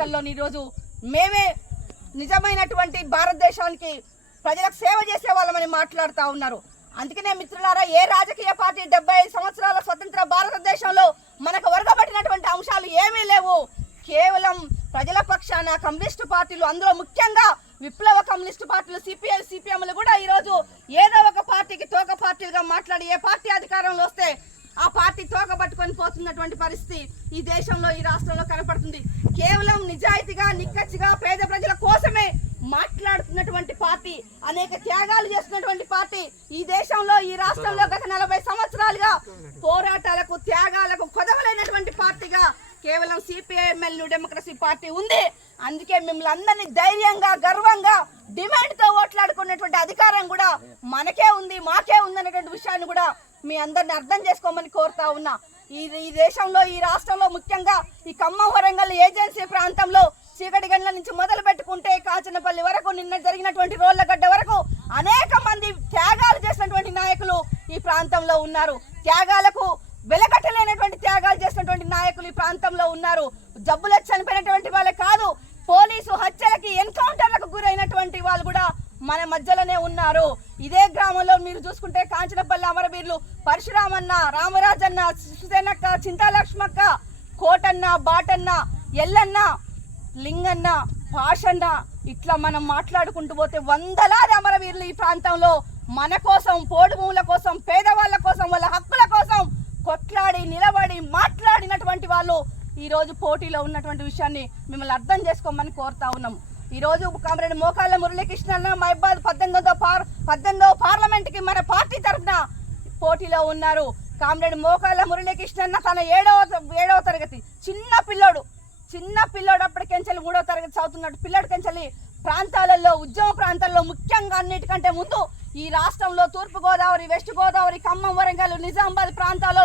ఎన్నికల్లో ఈరోజు మేమే నిజమైనటువంటి భారతదేశానికి ప్రజలకు సేవ చేసే వాళ్ళమని మాట్లాడుతూ ఉన్నారు. అందుకనే మిత్రులారా, ఏ రాజకీయ పార్టీ 75 సంవత్సరాల స్వతంత్ర భారతదేశంలో మనకు వర్గపడినటువంటి అంశాలు ఏమీ లేవు. కేవలం ప్రజల పక్షాన కమ్యూనిస్టు పార్టీలు, అందులో ముఖ్యంగా విప్లవ కమ్యూనిస్టు పార్టీలు సిపిఐ సిపిఎంలు కూడా ఈరోజు ఏదో ఒక పార్టీకి తోక పార్టీలుగా మాట్లాడి ఏ పార్టీ అధికారంలో వస్తే ఆ పార్టీ తోక పట్టుకొని పోతున్నటువంటి పరిస్థితి ఈ దేశంలో, ఈ రాష్ట్రంలో కనపడుతుంది. కేవలం నిజాయితీగా, నిక్కచ్చిగా పేద ప్రజల కోసమే మాట్లాడుతున్నటువంటి పార్టీ, అనేక త్యాగాలు చేస్తున్నటువంటి పార్టీ ఈ దేశంలో, ఈ రాష్ట్రంలో గత 40 సంవత్సరాలుగా పోరాటాలకు, త్యాగాలకు కొదవలైనటువంటి పార్టీగా కేవలం సిపిఐఎంఎల్ న్యూ డెమోక్రసీ పార్టీ ఉంది. అందుకే మిమ్మల్ని అందరినీ ధైర్యంగా, గర్వంగా, డిమాండ్తో ఓట్లాడుకున్నటువంటి అధికారం కూడా మనకే ఉంది, మాకే ఉంది అనేటువంటి విషయాన్ని కూడా మీ అందరిని అర్థం చేసుకోమని కోరుతా ఉన్నా. ఈ దేశంలో, ఈ రాష్ట్రంలో, ముఖ్యంగా ఈ ఖమ్మం వరంగల్ ఏజెన్సీ ప్రాంతంలో చీకటి గంటల నుంచి మొదలు పెట్టుకుంటే కాచనపల్లి వరకు, నిన్న జరిగినటువంటి రోళ్లగడ్డ వరకు అనేక మంది త్యాగాలు చేసినటువంటి నాయకులు ఈ ప్రాంతంలో ఉన్నారు. త్యాగాలకు వెలకట్టలేనటువంటి త్యాగాలు చేసినటువంటి నాయకులు ఈ ప్రాంతంలో ఉన్నారు. జబ్బులు చనిపోయినటువంటి వాళ్ళే కాదు, పోలీసు హత్యలకి, ఎన్కౌంటర్లకు గురైనటువంటి వాళ్ళు కూడా మన మధ్యలోనే ఉన్నారు. ఇదే గ్రామంలో మీరు చూసుకుంటే కాంచనపల్లి అమరవీరులు పరశురామన్న, రామరాజన్న, సుసేనక్క, చింతాలక్ష్మక్క, కోటన్న, బాటన్న, ఎల్లన్న, లింగన్న, పాషన్న, ఇట్లా మనం మాట్లాడుకుంటూ పోతే వందలాది అమరవీరులు ఈ ప్రాంతంలో మన కోసం, పోడు భూముల కోసం, పేదవాళ్ళ కోసం, వాళ్ళ హక్కుల కోసం కొట్లాడి, నిలబడి మాట్లాడినటువంటి వాళ్ళు ఈరోజు పోటీలో ఉన్నటువంటి విషయాన్ని మిమ్మల్ని అర్థం చేసుకోమని కోరుతా ఉన్నాము. ఈరోజు కామ్రేడ్ మోకాళ్ళ మురళీకృష్ణ మహబాద్ 18వ పార్లమెంట్కి మన పార్టీ తరఫున పోటీలో ఉన్నారు. కామ్రేడ్ మోకాళ్ళ మురళీకృష్ణ తన 7వ తరగతి చిన్న పిల్లోడు అప్పటికెంచలి 3వ తరగతి చదువుతున్నట్టు పిల్లడికెంచలి ప్రాంతాలలో, ఉద్యమ ప్రాంతాల్లో, ముఖ్యంగా అన్నిటికంటే ముందు ఈ రాష్ట్రంలో తూర్పు గోదావరి, వెస్ట్ గోదావరి, ఖమ్మం, వరంగల్, నిజామాబాద్ ప్రాంతాల్లో